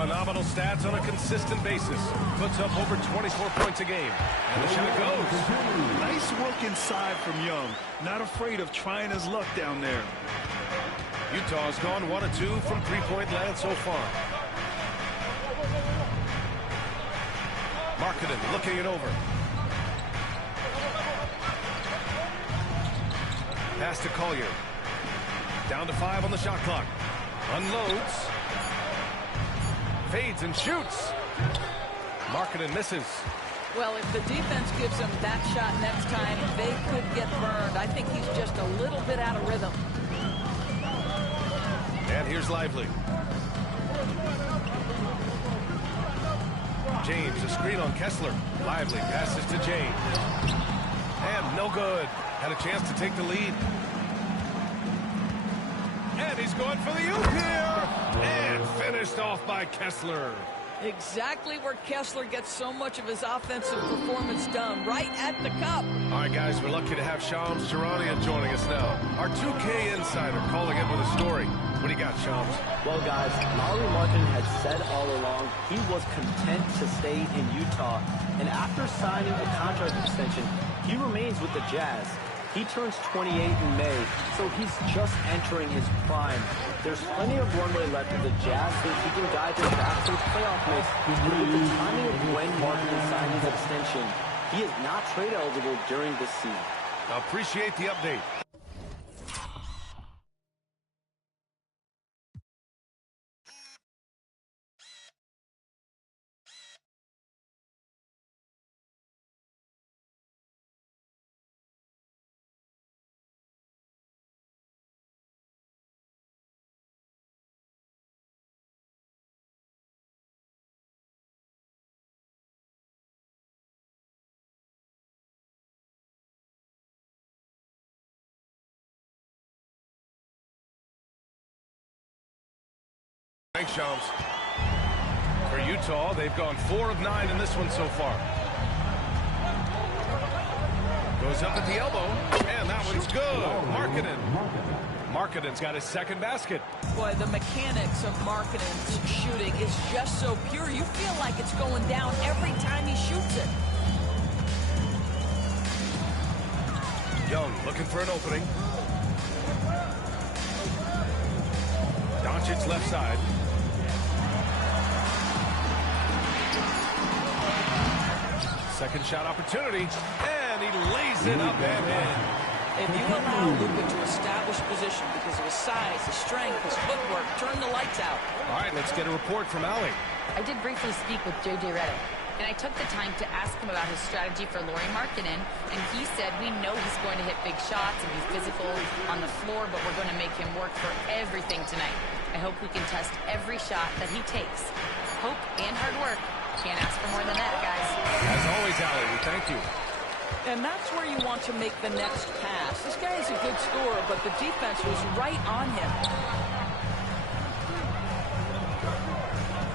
Phenomenal stats on a consistent basis. Puts up over 24 points a game. And the shot goes. Nice work inside from Young. Not afraid of trying his luck down there. Utah's gone 1 of 2 from three-point land so far. Markkanen looking it over. Pass to Collier. Down to 5 on the shot clock. Unloads. Fades and shoots. Markkanen misses. Well, if the defense gives him that shot next time, they could get burned. I think he's just a little bit out of rhythm. And here's Lively. James, a screen on Kessler. Lively passes to James. And no good. Had a chance to take the lead. And he's going for the oop here. And finished off by Kessler. Exactly where Kessler gets so much of his offensive performance done, right at the cup. All right, guys, we're lucky to have Shams Charania joining us now. Our 2K insider calling in with a story. What do you got, Shams? Well, guys, Lauri Markkanen had said all along he was content to stay in Utah. And after signing a contract extension, he remains with the Jazz. He turns 28 in May, so he's just entering his prime. There's plenty of runway left if the Jazz think he can guide them back to the playoff mix. But with the timing of when Markkanen signed his extension, he is not trade eligible during this season. I appreciate the update. Thanks, Shams. For Utah, they've gone 4 of 9 in this one so far. Goes up at the elbow, and that one's good. Markkanen's got his second basket. Boy, the mechanics of Markkanen's shooting is just so pure. You feel like it's going down every time he shoots it. Young looking for an opening. Doncic left side. Second shot opportunity, and he lays it up and in. If you allow Luka to establish position because of his size, his strength, his footwork, turn the lights out. All right, let's get a report from Allie. I did briefly speak with J.J. Redick, and I took the time to ask him about his strategy for Lauri Markkanen, and he said we know he's going to hit big shots and he's physical on the floor, but we're going to make him work for everything tonight. I hope we can test every shot that he takes. Hope and hard work. Can't ask for more than that, guys. As always, Allie, we thank you. And that's where you want to make the next pass. This guy is a good scorer, but the defense was right on him.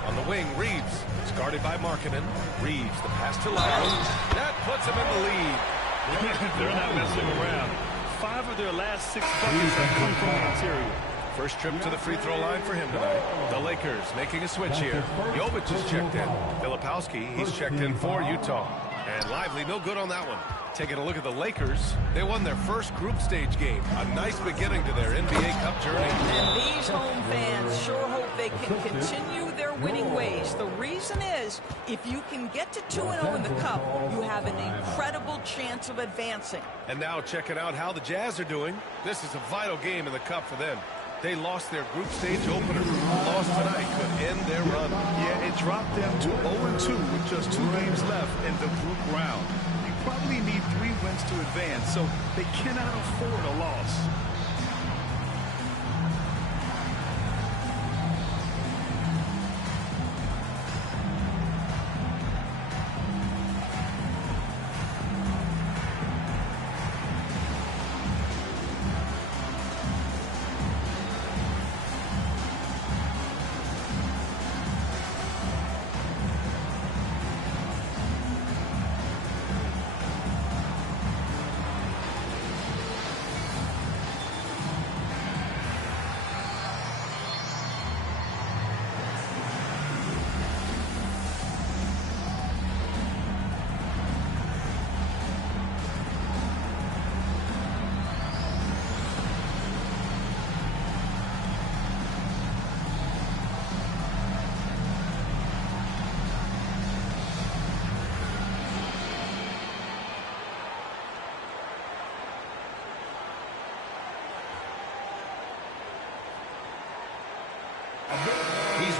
On the wing, Reeves. It's guarded by Markkanen. Reeves, the pass to Lively. That puts him in the lead. They're not messing around. 5 of their last 6 buckets have come from the interior. First trip to the free throw line for him tonight. The Lakers making a switch here. Jovic is checked in. Filipowski, he's checked in for Utah. And Lively, no good on that one. Taking a look at the Lakers, they won their first group stage game. A nice beginning to their NBA Cup journey. And these home fans sure hope they can continue their winning ways. The reason is, if you can get to 2-0 in the Cup, you have an incredible chance of advancing. And now checking out how the Jazz are doing. This is a vital game in the Cup for them. They lost their group stage opener. A loss tonight could end their run. Yeah, it dropped them to 0-2 with just 2 games left in the group round. You probably need 3 wins to advance, so they cannot afford a loss.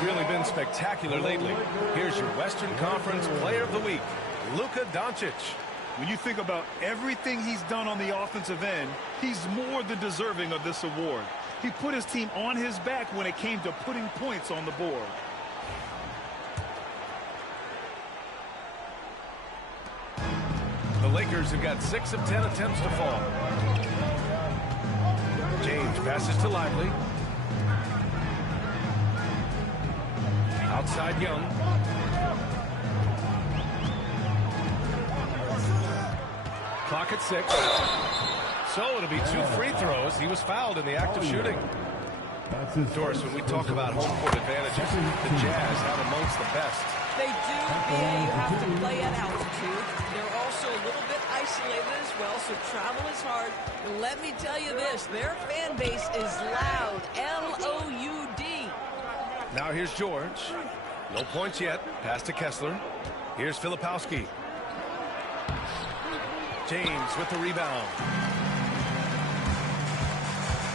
really been spectacular lately. Here's your Western Conference Player of the Week, Luka Doncic. When you think about everything he's done on the offensive end, he's more than deserving of this award. He put his team on his back when it came to putting points on the board. The Lakers have got 6 of 10 attempts to fall. James passes to Lively. Outside Young. Clock at 6. So it'll be 2 free throws. He was fouled in the act of shooting. Doris, when we talk about home court advantages, the Jazz have amongst the best. They do, BA. You have to play at altitude. They're also a little bit isolated as well, so travel is hard. But let me tell you this, their fan base is loud, L-O-U-D. Now here's George. No points yet. Pass to Kessler. Here's Filipowski. James with the rebound.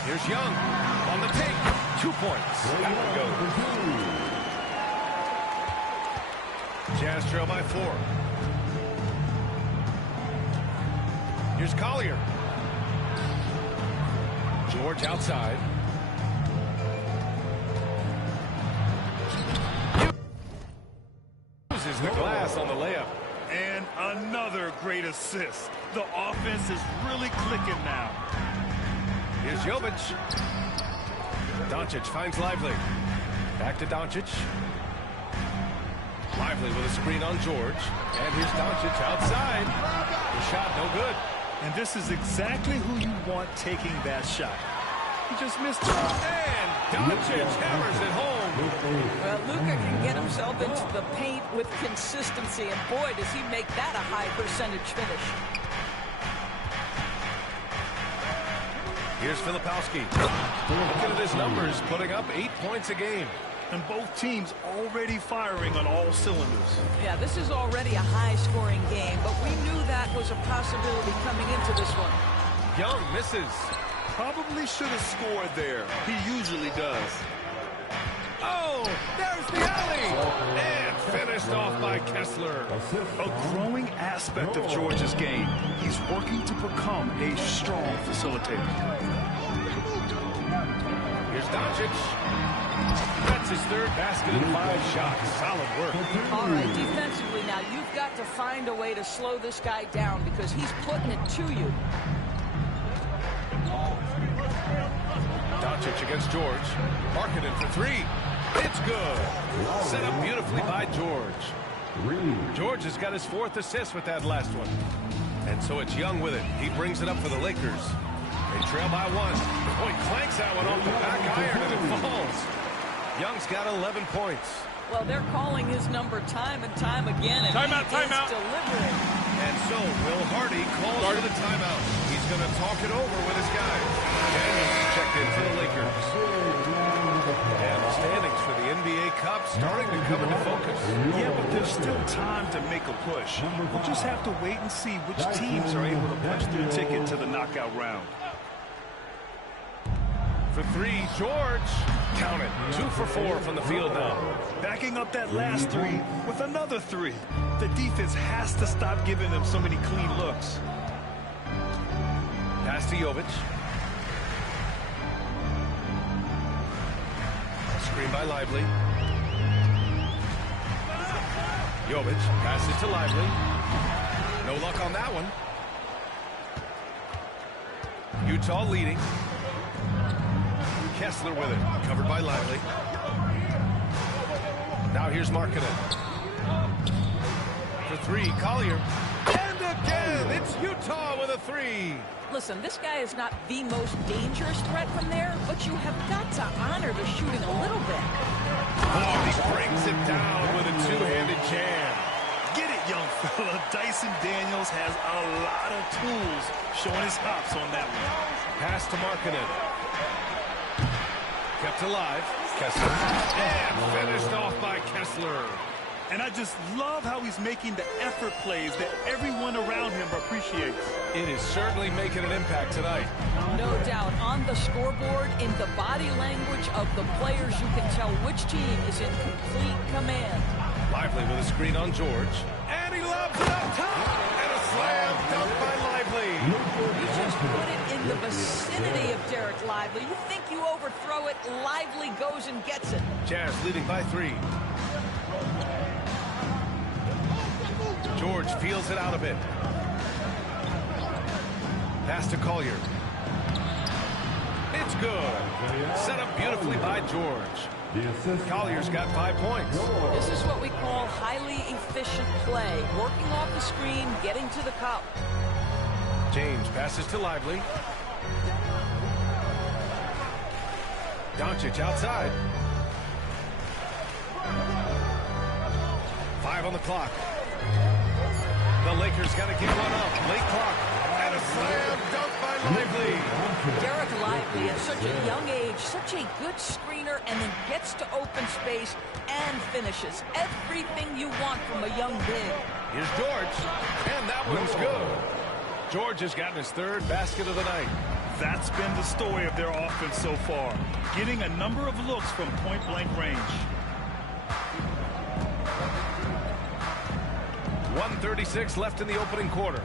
Here's Young on the take. 2 points. That one goes. Jazz trail by 4. Here's Collier. George outside. Uses the glass on the layup. And another great assist. The offense is really clicking now. Here's Jovic. Doncic finds Lively. Back to Doncic. Lively with a screen on George. And here's Doncic outside. The shot no good. And this is exactly who you want taking that shot. He just missed it. And Doncic hammers it home. Well, Luka can get himself into the paint with consistency, and boy, does he make that a high percentage finish. Here's Filipowski. Looking at his numbers, putting up 8 points a game. And both teams already firing on all cylinders. Yeah, this is already a high-scoring game, but we knew that was a possibility coming into this one. Young misses. Probably should have scored there. He usually does. Oh, there's the alley. And finished off by Kessler. A growing aspect of George's game. He's working to become a strong facilitator. Here's Doncic. That's his 3rd basket in 5 shots. Solid work. All right, defensively now, you've got to find a way to slow this guy down because he's putting it to you. Doncic against George. Markkanen for 3. It's good. Set up beautifully by George. George has got his 4th assist with that last one. And so it's Young with it. He brings it up for the Lakers. They trail by 1. Oh, he clanks that one off the back iron and it falls. Young's got 11 points. Well, they're calling his number time and time again, and timeout. delivering. And so Will Hardy calls for the timeout. He's going to talk it over with his guys. Daniels checked in for the Lakers. And the standings for the NBA Cup starting to come into focus. Yeah, but there's still time to make a push. We'll just have to wait and see which teams are able to punch their ticket to the knockout round. For 3, George. Count it. 2 for 4 from the field now. Backing up that last 3 with another 3. The defense has to stop giving them so many clean looks. Pass to Jovic. Screen by Lively. Jovic passes to Lively. No luck on that one. Utah leading. Kessler with it. Covered by Lively. Now here's Markkanen. For 3, Collier. And again, it's Utah with a 3. Listen, this guy is not the most dangerous threat from there, but you have got to honor the shooting a little bit. Oh, he brings it down with a 2-handed jam. Get it, young fella. Dyson Daniels has a lot of tools showing his hops on that one. Pass to Markkanen. Kept alive. Kessler. And finished off by Kessler. And I just love how he's making the effort plays that everyone around him appreciates. It is certainly making an impact tonight. No doubt. On the scoreboard, in the body language of the players, you can tell which team is in complete command. Lively with a screen on George. And he lobs it up top. And a slam dunk by Lively. You just put it in the vicinity of Derek Lively. You think you overthrow it, Lively goes and gets it. Jazz leading by 3. George feels it out a bit. Pass to Collier. It's good. Set up beautifully by George. Collier's got 5 points. This is what we call highly efficient play. Working off the screen, getting to the cup. James passes to Lively. Doncic outside. 5 on the clock. The Lakers got to give one up. Late clock. And a slam dunk by Lively. Derek Lively, at such a young age, such a good screener, and then gets to open space and finishes. Everything you want from a young big. Here's George. And that one's good. George has gotten his 3rd basket of the night. That's been the story of their offense so far. Getting a number of looks from point-blank range. 1:36 left in the opening quarter.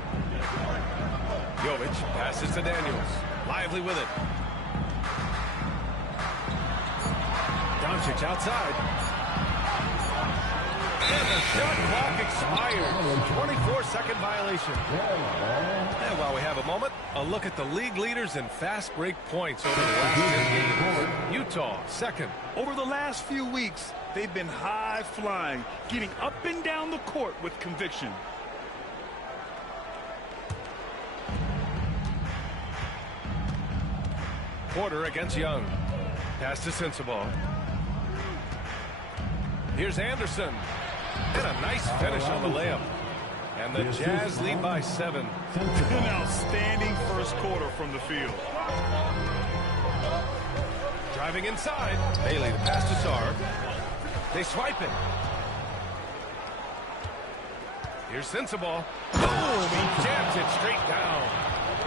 Jovic passes to Daniels. Lively with it. Doncic outside. And the shot clock expired. 24-second violation. And while we have a moment, a look at the league leaders in fast break points over the last 10 games. Utah, 2nd. Over the last few weeks, they've been high-flying, getting up and down the court with conviction. Porter against Young. Pass to Sensabaugh. Here's Anderson. And a nice finish on the layup. And the Jazz lead by 7. An outstanding first quarter from the field. Driving inside. Bailey the pass to Sarr. They swipe it. Here's Sensabaugh. Boom! He jams it straight down.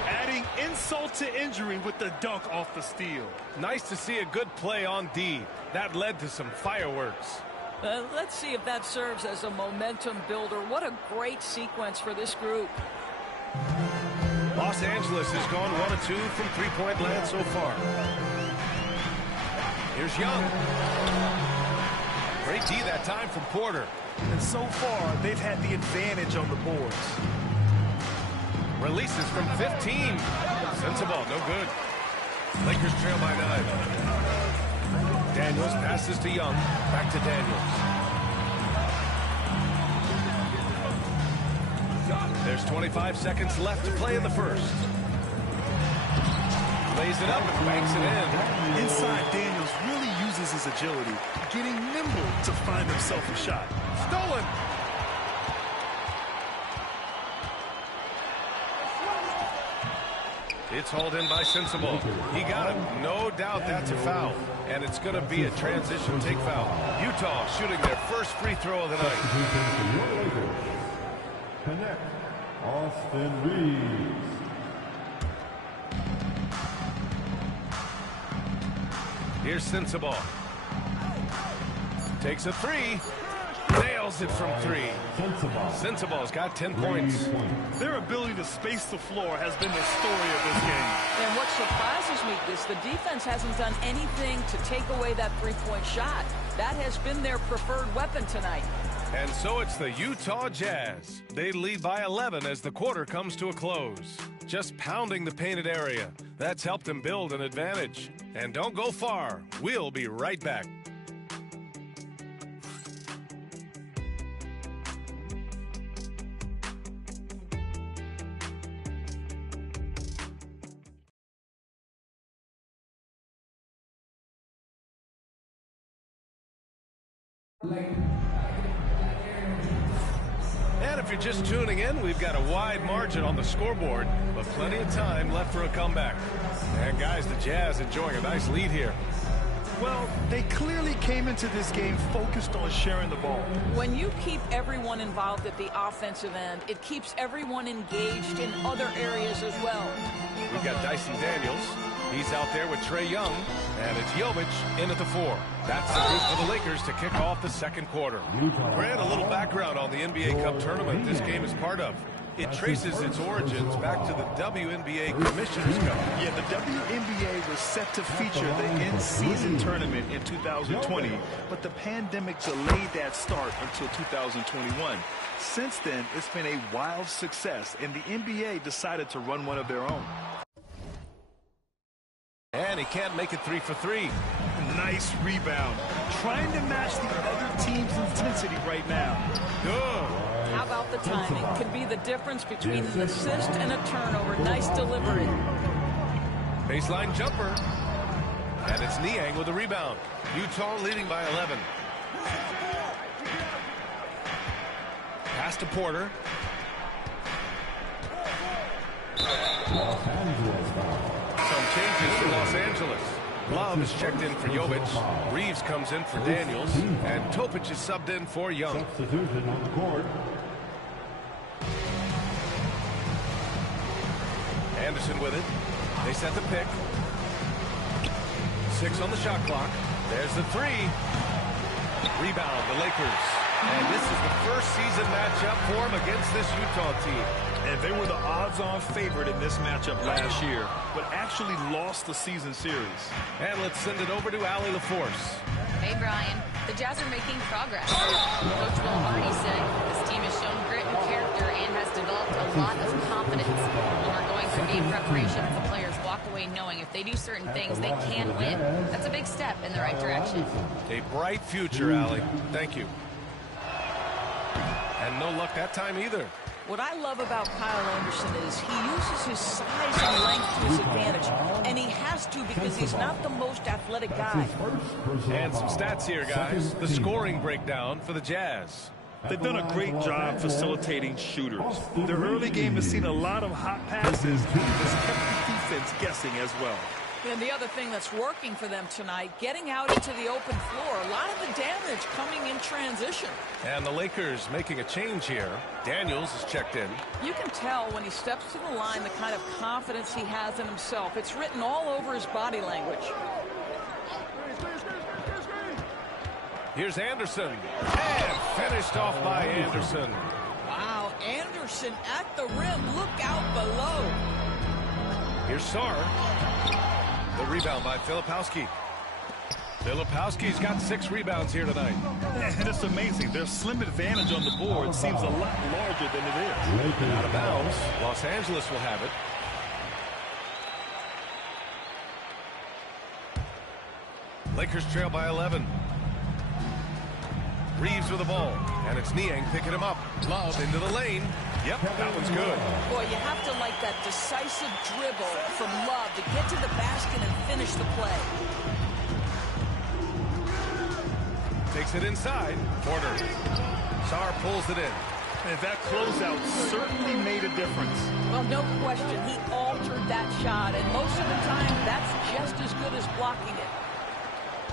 Adding insult to injury with the dunk off the steal. Nice to see a good play on D. That led to some fireworks. Let's see if that serves as a momentum builder. What a great sequence for this group. Los Angeles has gone 1 of 2 from three-point land so far. Here's Young. Great D that time from Porter. And so far, they've had the advantage on the boards. Releases from 15. Sensabaugh, no good. Lakers trail by 9. Daniels passes to Young. Back to Daniels. There's 25 seconds left to play in the first. Lays it up and banks it in. Inside, Daniels really uses his agility, getting nimble to find himself a shot. Stolen. It's hauled in by Sensabaugh. He got it. No doubt that's a foul. And it's going to be a transition take foul. Utah shooting their first free throw of the night. Connect Austin Reeves. Here's Sensabaugh. Takes a 3. Nails it from 3. Sensabaugh's got 10 points. Their ability to space the floor has been the story of this game. And what surprises me is the defense hasn't done anything to take away that three-point shot. That has been their preferred weapon tonight. And so it's the Utah Jazz. They lead by 11 as the quarter comes to a close. Just pounding the painted area. That's helped them build an advantage. And don't go far. We'll be right back. And if you're just tuning in, we've got a wide margin on the scoreboard, but plenty of time left for a comeback. And guys, the Jazz enjoying a nice lead here. Well, they clearly came into this game focused on sharing the ball. When you keep everyone involved at the offensive end, it keeps everyone engaged in other areas as well. We've got Dyson Daniels. He's out there with Trae Young. And it's Jovic in at the 4. That's the group for the Lakers to kick off the second quarter. Grant, a little background on the NBA Cup tournament this game is part of. It traces its origins back to the WNBA Commissioner's Cup. Yeah, the WNBA was set to feature the in-season tournament in 2020, but the pandemic delayed that start until 2021. Since then, it's been a wild success, and the NBA decided to run one of their own. And he can't make it 3 for 3. Nice rebound. Trying to match the other team's intensity right now. Good. How about the timing? Can be the difference between an assist and a turnover. Nice delivery. Baseline jumper. And it's Niang with the rebound. Utah leading by 11. Pass to Porter. Some changes for Los Angeles. Love is checked in for Jovic. Reeves comes in for Daniels. And Topic is subbed in for Young. Substitution on the court. Anderson with it. They set the pick. 6 on the shot clock. There's the 3. Rebound, the Lakers. And this is the first season matchup for them against this Utah team. And they were the odds-on favorite in this matchup last year, but actually lost the season series. And let's send it over to Allie LaForce. Hey, Brian. The Jazz are making progress. Coach Will Hardy said this team has shown grit and character and has developed a lot of confidence. When we're going through game preparation, the players walk away knowing if they do certain things, they can win. That's a big step in the right direction. A bright future, Allie. Thank you. And no luck that time either. What I love about Kyle Anderson is he uses his size and length to his advantage, and he has to because he's not the most athletic guy. And some stats here, guys. The scoring breakdown for the Jazz. They've done a great job facilitating shooters. Their early game has seen a lot of hot passes and has kept the defense guessing as well. And the other thing that's working for them tonight, getting out into the open floor. A lot of the damage coming in transition. And the Lakers making a change here. Daniels is checked in. You can tell when he steps to the line the kind of confidence he has in himself. It's written all over his body language. Here's Anderson. And finished off by Anderson. Wow, Anderson at the rim. Look out below. Here's Sarr. The rebound by Filipowski. Filipowski's got 6 rebounds here tonight. And it's amazing. Their slim advantage on the board seems a lot larger than it is. Out of bounds. Los Angeles will have it. Lakers trail by 11. Reeves with the ball. And it's Niang picking him up. Love into the lane. Yep, that one's good. Boy, you have to like that decisive dribble from Love to get to the basket and finish the play. Takes it inside. Porter. Sarr pulls it in. And that closeout certainly made a difference. Well, no question. He altered that shot, and most of the time, that's just as good as blocking it.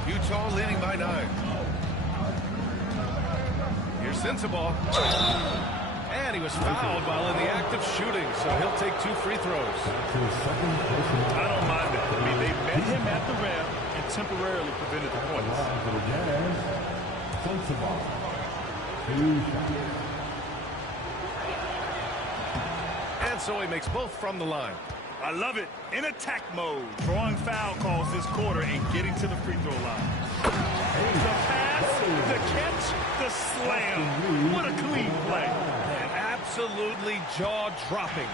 Utah leading by 9. Here's Sensabaugh. And he was fouled while in the act of shooting, so he'll take 2 free throws. I don't mind that. I mean, they met him at the rim and temporarily prevented the points. And so he makes both from the line. I love it. In attack mode, drawing foul calls this quarter and getting to the free throw line. The pass, the catch, the slam. What a clean play. And absolutely jaw-dropping.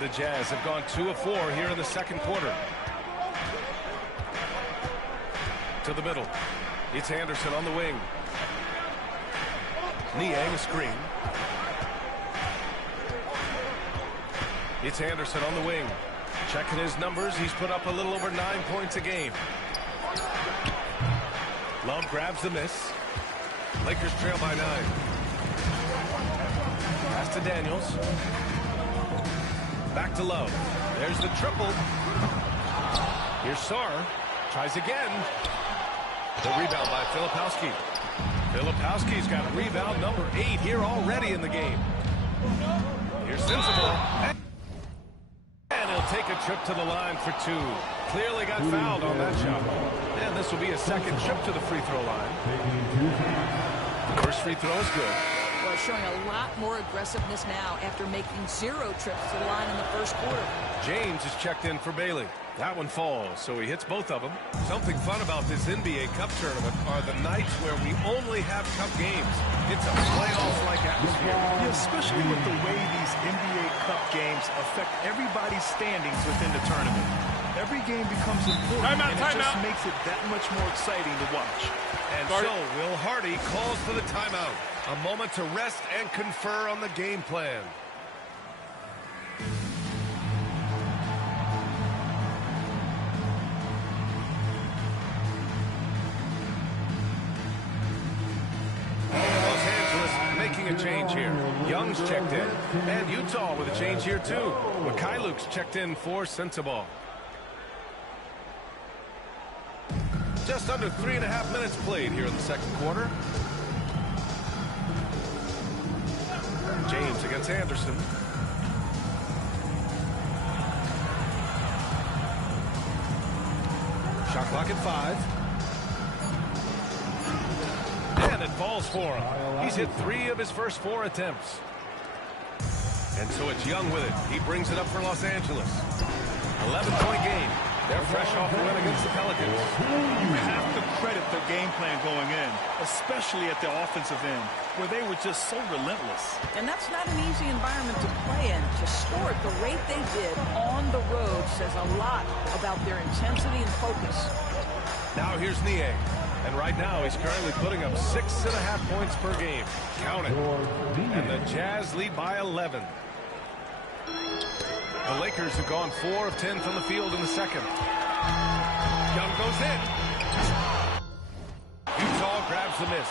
The Jazz have gone 2 of 4 here in the second quarter. To the middle. It's Anderson on the wing. Niang a screen. It's Anderson on the wing. Checking his numbers. He's put up a little over 9 points a game. Love grabs the miss. Lakers trail by 9. Pass to Daniels. Back to Love. There's the triple. Here's Sarr. Tries again. The rebound by Filipowski. Filipowski's got rebound number 8 here already in the game. Here's Sensible. And he'll take a trip to the line for 2. Clearly got fouled on that shot. And this will be a second trip to the free throw line. First free throw is good. Well, showing a lot more aggressiveness now after making 0 trips to the line in the first quarter. James is checked in for Bailey. That one falls, so he hits both of them. Something fun about this NBA Cup tournament are the nights where we only have Cup games. It's a playoff-like atmosphere. Yeah, especially with the way these NBA Cup games affect everybody's standings within the tournament. Every game becomes important, and it just makes it that much more exciting to watch. And so Will Hardy calls for the timeout. A moment to rest and confer on the game plan. Los Angeles making a change here. Young's checked in. And Utah with a change here too. Mikhailuk's checked in for Sensible. Just under 3.5 minutes played here in the second quarter. James against Anderson. Shot clock at 5. And it falls for him. He's hit 3 of his first 4 attempts. And so it's Young with it. He brings it up for Los Angeles. 11-point game. They're fresh off the win against the Pelicans. You have to credit their game plan going in, especially at the offensive end, where they were just so relentless. And that's not an easy environment to play in. To score at the rate they did on the road says a lot about their intensity and focus. Now here's Niang. And right now he's currently putting up 6.5 points per game. Count it. And the Jazz lead by 11. The Lakers have gone 4 of 10 from the field in the second. Young goes in. Utah grabs the miss.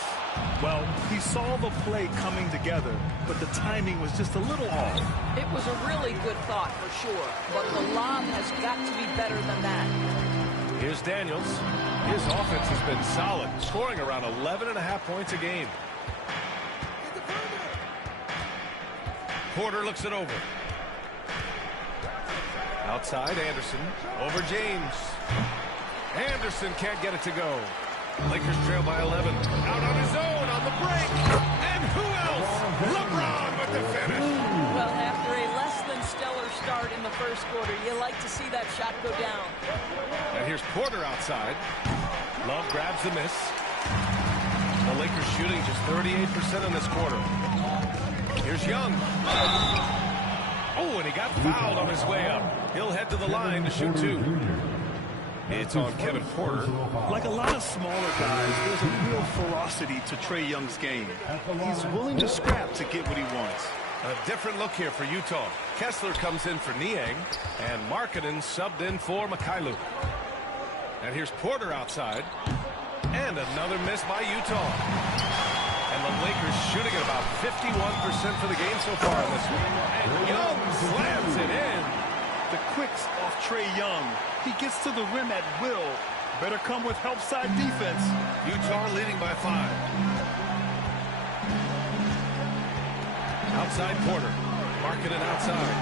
Well, he saw the play coming together, but the timing was just a little off. It was a really good thought for sure, but the lob has got to be better than that. Here's Daniels. His offense has been solid, scoring around 11.5 points a game. Porter looks it over. Outside, Anderson. Over James. Anderson can't get it to go. Lakers trail by 11. Out on his own on the break. And who else? LeBron with the finish. Well, after a less than stellar start in the first quarter, you like to see that shot go down. And here's Porter outside. Love grabs the miss. The Lakers shooting just 38% in this quarter. Here's Young. Oh, and he got fouled on his way up. He'll head to the line to shoot 2. It's on Kevin Porter. Like a lot of smaller guys, there's a real ferocity to Trae Young's game. He's willing to scrap to get what he wants. A different look here for Utah. Kessler comes in for Niang, and Markkanen subbed in for Mikhailuk. And here's Porter outside. And another miss by Utah. And the Lakers shooting at about 51% for the game so far in this one. And Young slams it in. The quicks off Trae Young. He gets to the rim at will. Better come with help side defense. Utah leading by 5. Outside Porter. Markkanen outside.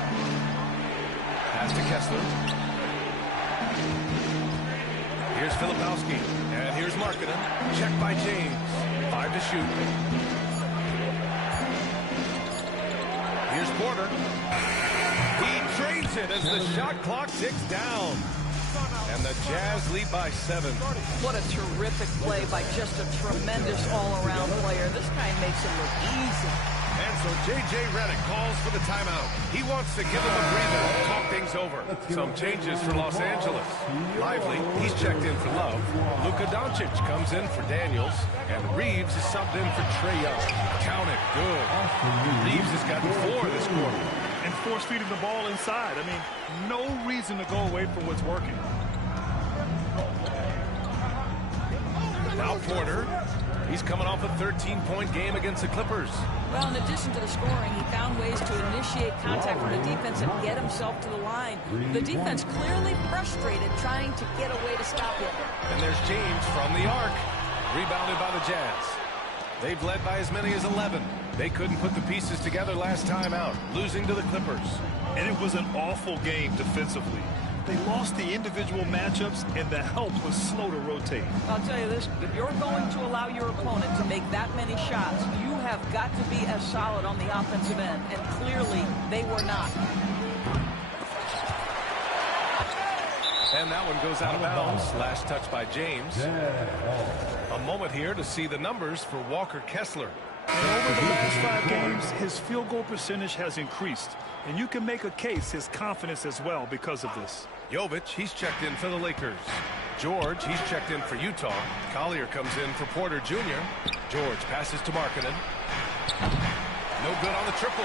Pass to Kessler. Here's Filipowski. And here's Markkanen. Check by James. 5 to shoot. Here's Porter. He trades it as the shot clock ticks down. And the Jazz lead by 7. What a terrific play by just a tremendous all-around player. This guy makes it look easy. And so J.J. Redick calls for the timeout. He wants to give him a breather and talk things over. Some changes for Los Angeles. Lively, he's checked in for Love. Luka Doncic comes in for Daniels. And Reeves is subbed in for Trae Young. Count it, good. Reeves has gotten 4 this quarter. And force feeding the ball inside. I mean, no reason to go away from what's working. Now Porter. He's coming off a 13-point game against the Clippers. Well, in addition to the scoring, he found ways to initiate initiate contact from the defense and get himself to the line. The defense clearly frustrated trying to get away to stop him. And there's James from the arc. Rebounded by the Jazz. They've led by as many as 11. They couldn't put the pieces together last time out, losing to the Clippers. And it was an awful game defensively. They lost the individual matchups, and the help was slow to rotate. I'll tell you this, if you're going to allow your opponent to make that many shots, you have got to be as solid on the offensive end, and clearly they were not. And that one goes out of bounds. Last touch by James. A moment here to see the numbers for Walker Kessler. And over the last 5 games, his field goal percentage has increased. And you can make a case his confidence as well because of this. Jovic, he's checked in for the Lakers. George, he's checked in for Utah. Collier comes in for Porter Jr. George passes to Markkanen. No good on the triple.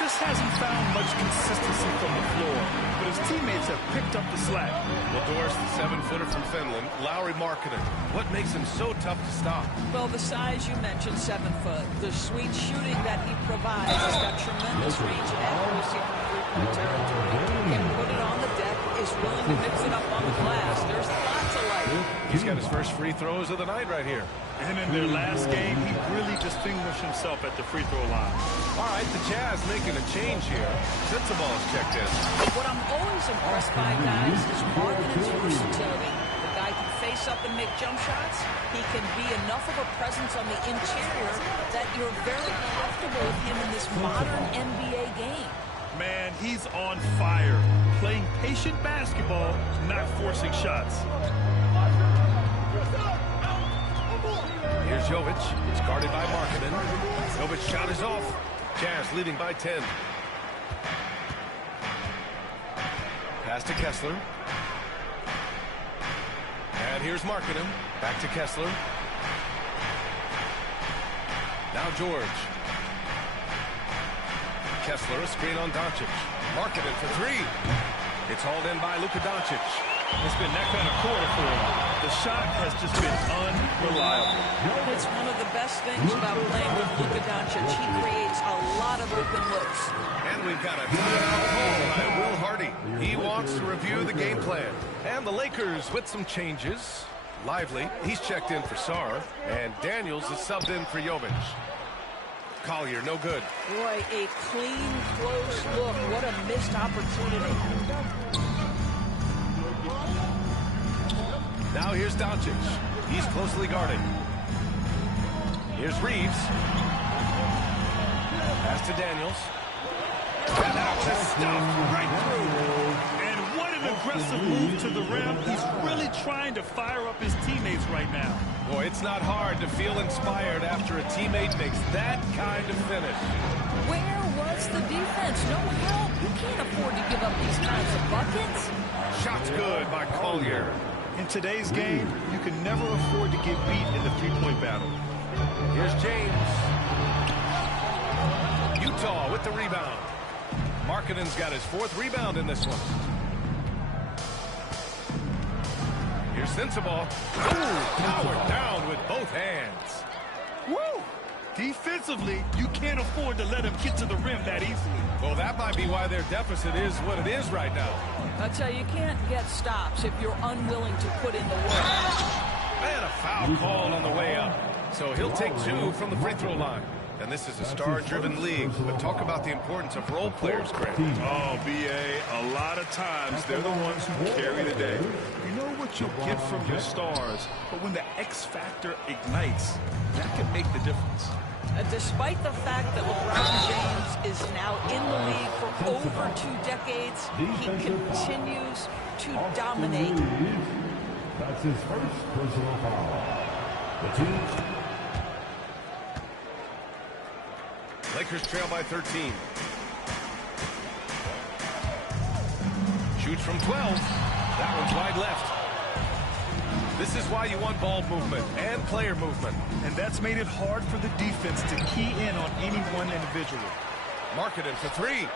Just hasn't found much consistency from the floor, but his teammates have picked up the slack. Ladors, the 7-footer from Finland. Lauri Markkanen. What makes him so tough to stop? Well, the size you mentioned, 7 foot. The sweet shooting that he provides has got tremendous range and accuracy from three-point territory. Can put it on the deck, is willing to mix it up on the glass. There's lots of light. He's got his first free throws of the night right here. And in their last game, he really distinguished himself at the free throw line. All right, the Jazz making a change here. Sensaball's checked in. What I'm always impressed by, guys, is Markkanen's versatility. The guy can face up and make jump shots. He can be enough of a presence on the interior that you're very comfortable with him in this modern NBA game. Man, he's on fire. Playing patient basketball, not forcing shots. Here's Jovic. It's guarded by Markkanen. Jovic's shot is off. Jazz leading by 10. Pass to Kessler. And here's Markkanen. Back to Kessler. Now George. Kessler, a screen on Doncic. Markkanen for 3. It's hauled in by Luka Doncic. It's been that kind of quarter for him. The shot has just been unreliable. It's one of the best things about playing with Luka Doncic. He creates a lot of open looks. And we've got a timeout call by Will Hardy. He wants to review the game plan. And the Lakers with some changes. Lively, he's checked in for Sarr. And Daniels is subbed in for Jovic. Collier, no good. Boy, a clean, close look. What a missed opportunity. Now here's Doncic. He's closely guarded. Here's Reeves. Pass to Daniels. And that just stuffed right through. And what an aggressive move to the rim. He's really trying to fire up his teammates right now. Boy, it's not hard to feel inspired after a teammate makes that kind of finish. Where was the defense? No help. You can't afford to give up these kinds of buckets. Shot's good by Collier. In today's game, you can never afford to get beat in the three-point battle. Here's James. Utah with the rebound. Markkanen's got his 4th rebound in this one. Here's Sensaball. Powered down with both hands. Woo! Defensively, you can't afford to let him get to the rim that easily. Well, that might be why their deficit is what it is right now. I tell you, you can't get stops if you're unwilling to put in the work. And a foul called on the way up. So he'll take 2 from the free throw line. And this is a star-driven league. But talk about the importance of role players, Greg. Oh, B.A., a lot of times they're the ones who carry the day. You know what you'll get from your stars, but when the X factor ignites, that can make the difference. Despite the fact that LeBron James is now in the league for over 2 decades, he continues to dominate. That's his first personal foul. The team. Lakers trail by 13. Shoots from 12. That one's wide left. This is why you want ball movement and player movement. And that's made it hard for the defense to key in on any one individual. Markkanen for 3.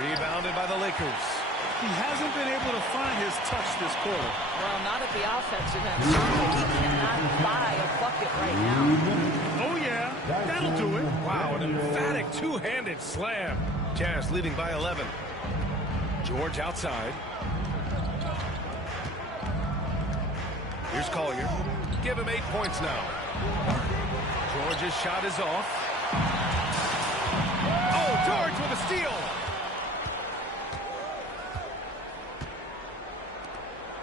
Rebounded by the Lakers. He hasn't been able to find his touch this quarter. Well, not at the offensive end. Certainly he cannot buy a bucket right now. Oh, yeah. That'll do it. Wow, an emphatic 2-handed slam. Jazz leading by 11. George outside. Here's Collier. Give him 8 points now. George's shot is off. Oh, George with a steal.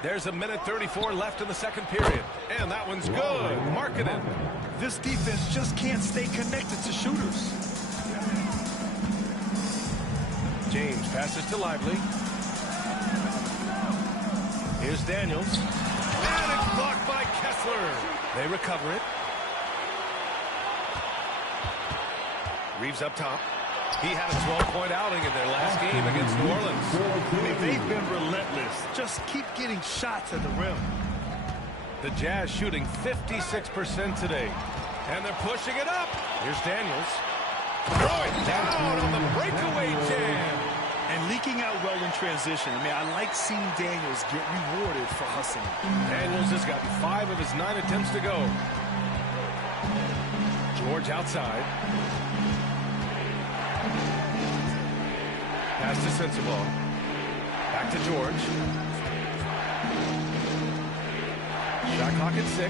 There's a minute 34 left in the second period. And that one's good. Markkanen. This defense just can't stay connected to shooters. James passes to Lively. Here's Daniels. And it's blocked by Kessler. They recover it. Reeves up top. He had a 12-point outing in their last game against New Orleans. I mean, they've been relentless. Just keep getting shots at the rim. The Jazz shooting 56% today. And they're pushing it up. Here's Daniels. Throw it down on the breakaway jam. And leaking out well in transition. I mean, I like seeing Daniels get rewarded for hustling. Daniels has gotten 5 of his 9 attempts to go. George outside. Pass to Sensabaugh. Back to George. Shot clock at 6.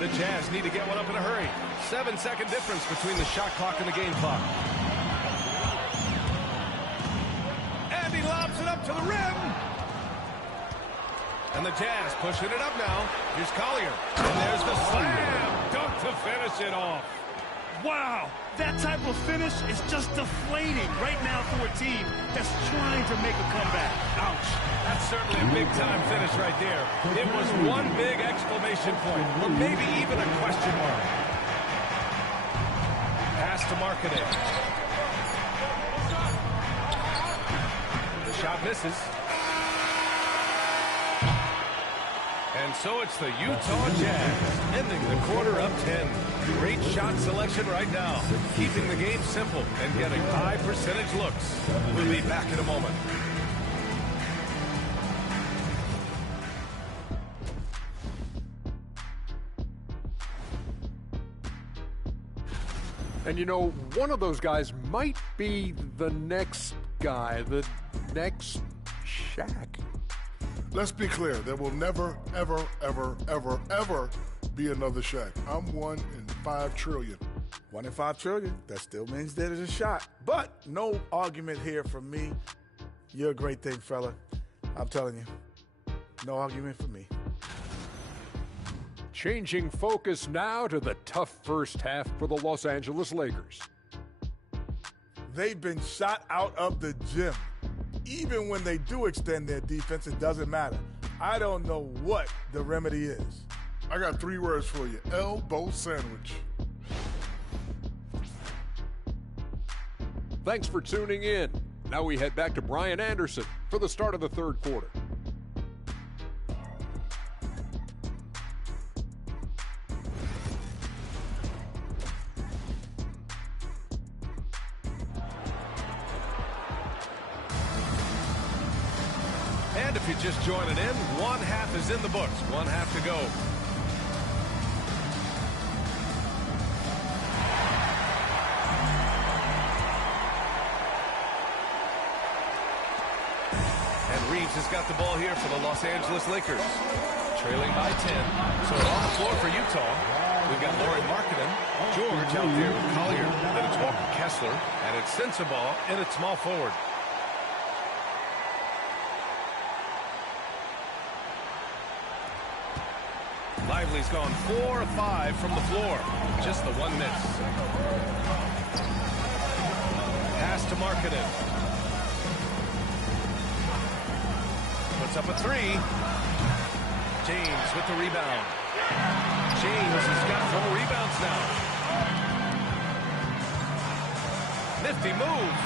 The Jazz need to get one up in a hurry. 7-second difference between the shot clock and the game clock. And he lobs it up to the rim. And the Jazz pushing it up now. Here's Collier. And there's the slam dunk to finish it off. Wow, that type of finish is just deflating right now for a team that's trying to make a comeback. Ouch. That's certainly a big-time finish right there. It was one big exclamation point, or maybe even a question mark. Pass to Markkanen. The shot misses. And so it's the Utah Jazz ending the quarter up 10. Great shot selection right now, keeping the game simple and getting high percentage looks. We'll be back in a moment. And you know, one of those guys might be the next guy, the next Shaq. Let's be clear, there will never, ever, ever, ever, ever be another Shaq. I'm 1 in 5 trillion. 1 in 5 trillion, that still means there's a shot. But no argument here from me. You're a great thing, fella. I'm telling you, no argument for me. Changing focus now to the tough first half for the Los Angeles Lakers. They've been shot out of the gym. Even when they do extend their defense, it doesn't matter. I don't know what the remedy is. I got 3 words for you. Elbow sandwich. Thanks for tuning in. Now we head back to Brian Anderson for the start of the third quarter. And if you're just joining in, 1 half is in the books. 1 half to go. And Reeves has got the ball here for the Los Angeles Lakers. Trailing by 10. So on the floor for Utah, we've got Lauri Markkanen, George out there with Collier, then it's Walker Kessler, and it's Sensabaugh in at small forward. Lively's gone 4 of 5 from the floor. Just the 1 miss. Pass to Markkanen. Puts up a 3. James with the rebound. James has got 4 rebounds now. Nifty move.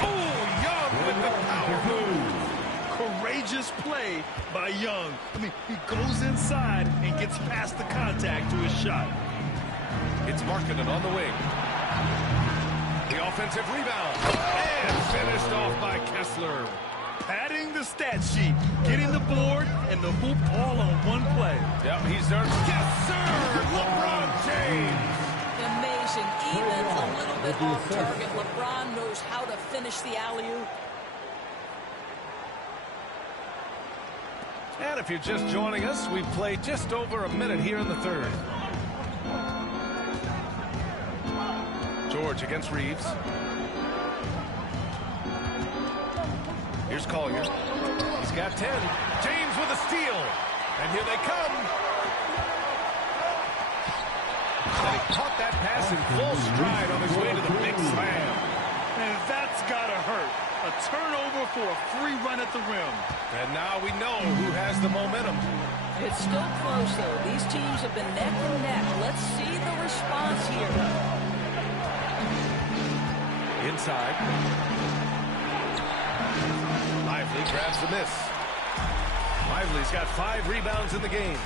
Oh, Young with the power move. Courageous play by Young. I mean, he goes inside and gets past the contact to his shot. It's Markkanen on the wing. The offensive rebound. And finished off by Kessler. Padding the stat sheet, getting the board and the hoop all on one play. Yep, he's earned. Yes, sir! LeBron James! Amazing. Even it off target. LeBron knows how to finish the alley-oop. And if you're just joining us, we've played just over a minute here in the third. George against Reeves. Here's Collier. He's got 10. James with a steal. And here they come. And he caught that pass in full stride on his way to the big slam. And that's got to hurt. A turnover for a free run at the rim. And now we know who has the momentum. It's still close, though. These teams have been neck and neck. Let's see the response here. Inside. Lively grabs the miss. Lively's got 5 rebounds in the game.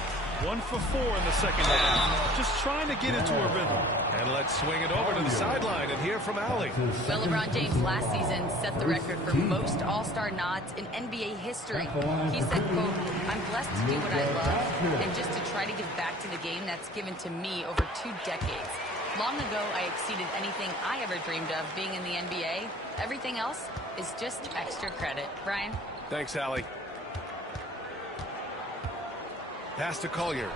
1 for 4 in the second half. Just trying to get into a rhythm. And let's swing it over to the sideline and hear from Allie. Well, LeBron James last season set the record for most all-star nods in NBA history. He said, quote, "I'm blessed to do what I love and just to try to give back to the game that's given to me over 2 decades. Long ago, I exceeded anything I ever dreamed of being in the NBA. Everything else is just extra credit." Brian? Thanks, Allie. Pass to Collier.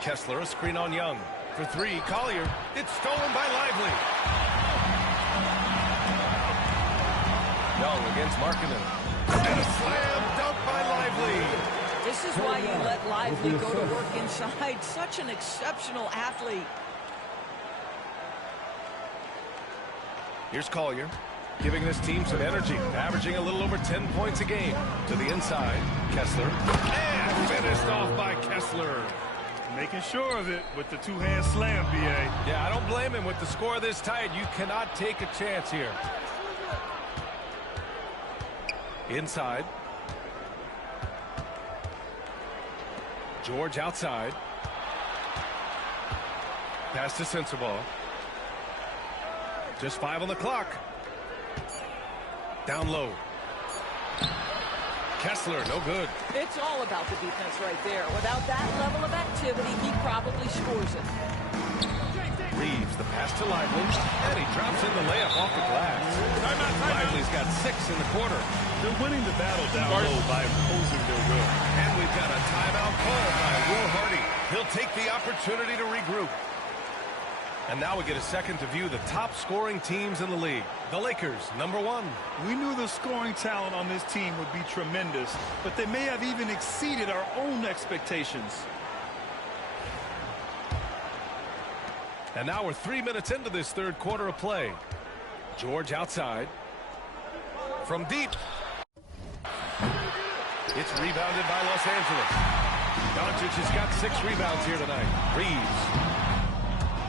Kessler, a screen on Young. For 3, Collier. It's stolen by Lively. Young against Markkanen. And a slam dunk by Lively. This is why you let Lively go to work inside. Such an exceptional athlete. Here's Collier, giving this team some energy, averaging a little over 10 points a game. To the inside, Kessler. And finished off by Kessler. Making sure of it with the 2-hand slam, B.A. Yeah, I don't blame him. With the score this tight, you cannot take a chance here. Inside. George outside. Pass to Sensabaugh. Just 5 on the clock. Down low. Kessler, no good. It's all about the defense right there. Without that level of activity, he probably scores it. Reeves, the pass to Lively, and he drops in the layup off the glass. Lively's got 6 in the quarter. They're winning the battle down low by imposing their will. And we've got a timeout called by Will Hardy. He'll take the opportunity to regroup. And now we get a second to view the top scoring teams in the league. The Lakers, number 1. We knew the scoring talent on this team would be tremendous, but they may have even exceeded our own expectations. And now we're 3 minutes into this third quarter of play. George outside. From deep. It's rebounded by Los Angeles. Doncic has got 6 rebounds here tonight. Reeves.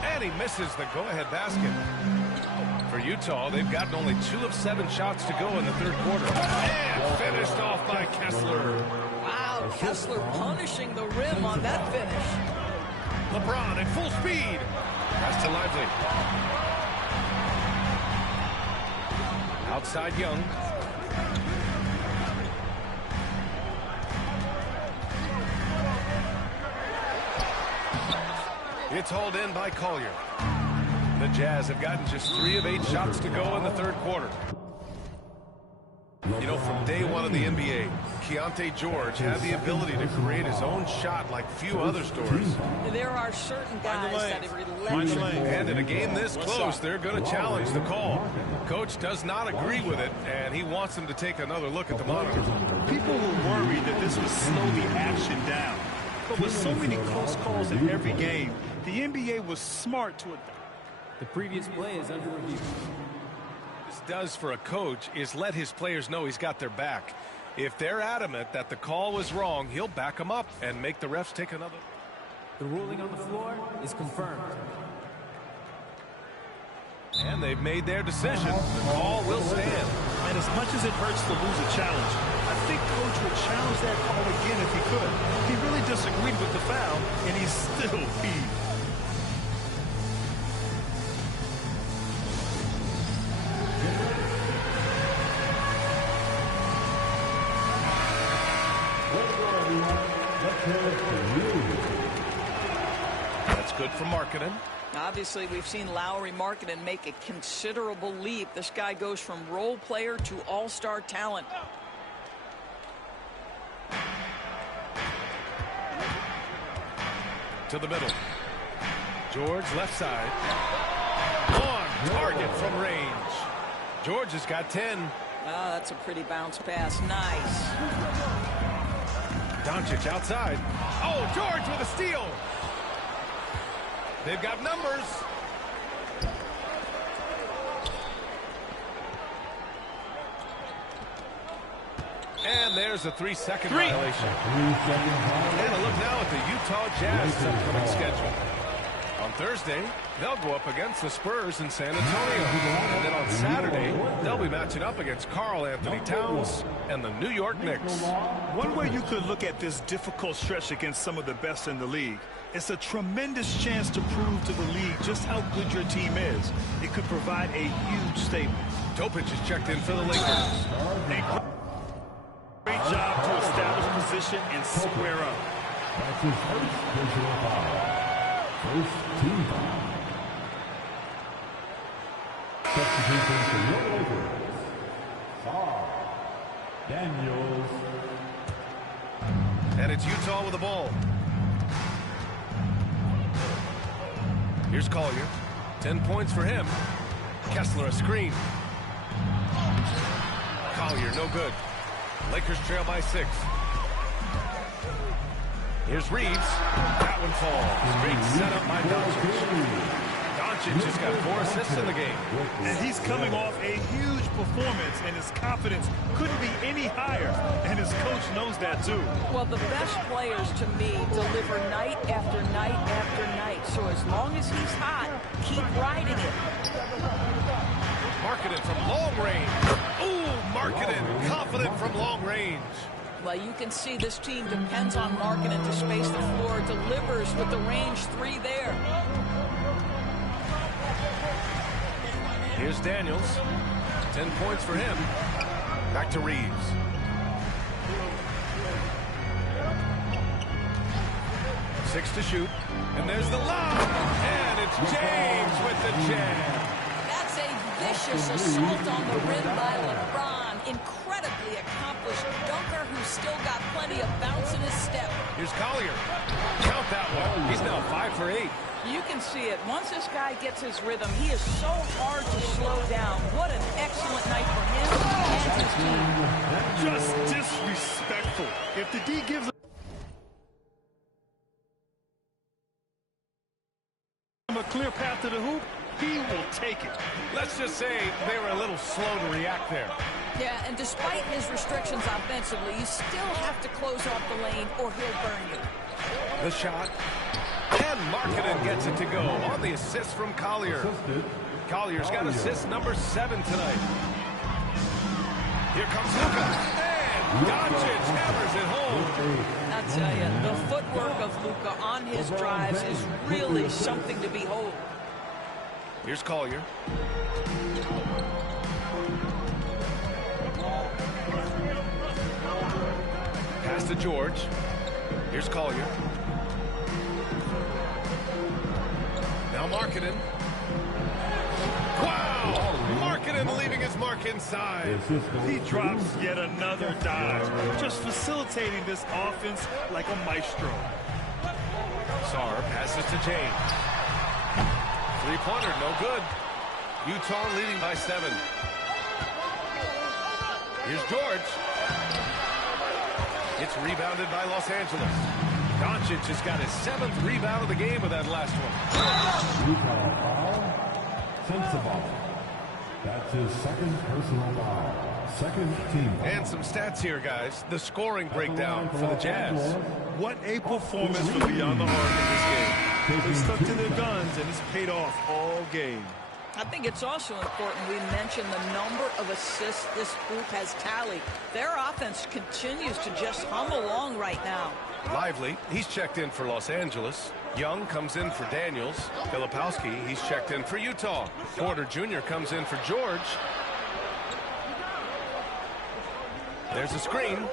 And he misses the go-ahead basket. For Utah, they've gotten only 2 of 7 shots to go in the third quarter. And finished off by Kessler. Wow, Kessler punishing the rim on that finish. LeBron at full speed. Pass to Lively. Outside Young. It's hauled in by Collier. The Jazz have gotten just 3 of 8 shots to go in the third quarter. You know, from day one in the NBA, Keontae George had the ability to create his own shot like few other stars. There are certain guys that are relentless. And in a game this close, they're going to challenge the call. Coach does not agree with it, and he wants them to take another look at the monitor. People were worried that this would slow the action down. But with so many close calls in every game, the NBA was smart to adapt. The previous play is under review. This does for a coach is let his players know he's got their back. If they're adamant that the call was wrong, he'll back them up and make the refs take another. The ruling on the floor is confirmed. And they've made their decision. The call will stand. And as much as it hurts to lose a challenge, I think Coach would challenge that call again if he could. He really disagreed with the foul, and he's still peeved. That's good for Markkanen. Obviously, we've seen Lauri Markkanen make a considerable leap. This guy goes from role player to all-star talent. To the middle. George left side. On target from range. George has got 10. Ah, that's a pretty bounce pass. Nice. Doncic outside. Oh, George with a steal. They've got numbers. And there's a 3-second violation. And a look now at the Utah Jazz's upcoming schedule. On Thursday, they'll go up against the Spurs in San Antonio. And then on Saturday, they'll be matching up against Karl Anthony Towns and the New York Knicks. One way you could look at this difficult stretch against some of the best in the league, it's a tremendous chance to prove to the league just how good your team is. It could provide a huge statement. Topic is checked in for the Lakers. Great job to establish position and square up. That's his first personal foul. First team foul. Substitution for your Lakers. Daniels. And it's Utah with the ball. Here's Collier. 10 points for him. Kessler a screen. Collier no good. Lakers trail by 6. Here's Reeves. That one falls. Great setup by Doncic. Doncic has got 4 assists in the game. And he's coming off a huge performance, and his confidence couldn't be any higher. And his coach knows that, too. Well, the best players, to me, deliver night after night after night. So as long as he's hot, keep riding it. Markkanen from long range. Ooh, Markkanen confident from long range. Well, you can see this team depends on Markkanen to space the floor. Delivers with the range 3 there. Here's Daniels. 10 points for him. Back to Reeves. Six to shoot. And there's the lob. And it's James with the jam. That's a vicious assault on the rim by LeBron. Incredibly accomplished dunker who's still got plenty of bounce in his step. Here's Collier. Count that one. He's now 5 for 8. You can see it. Once this guy gets his rhythm, he is so hard to slow down. What an excellent night for him and his team. Just disrespectful. If the D gives him a clear path to the hoop, he will take it. Let's just say they were a little slow to react there. Yeah, and despite his restrictions offensively, you still have to close off the lane or he'll burn you. The shot. And Markkanen gets it to go on the assist from Collier. Collier's got assist number 7 tonight. Here comes Luka. And Doncic hammers it home. I'll tell you, the footwork of Luka on his drives is really something to behold. Here's Collier. Pass to George. Here's Collier. Now Markkanen. Wow! Markkanen leaving his mark inside. He drops yet another dive, just facilitating this offense like a maestro. Sarr passes to James. 3-pointer, no good. Utah leading by 7. Here's George. It's rebounded by Los Angeles. Doncic has got his 7th rebound of the game with that last one. Utah foul. Sensabaugh. That's his 2nd personal foul. 2nd team foul. And some stats here, guys. The scoring breakdown for the Jazz. What a performance from beyond the arc in this game. They stuck to their guns, and it's paid off all game. I think it's also important we mention the number of assists this group has tallied. Their offense continues to just hum along right now. Lively, he's checked in for Los Angeles. Young comes in for Daniels. Filipowski, he's checked in for Utah. Porter Jr. comes in for George. There's a screen.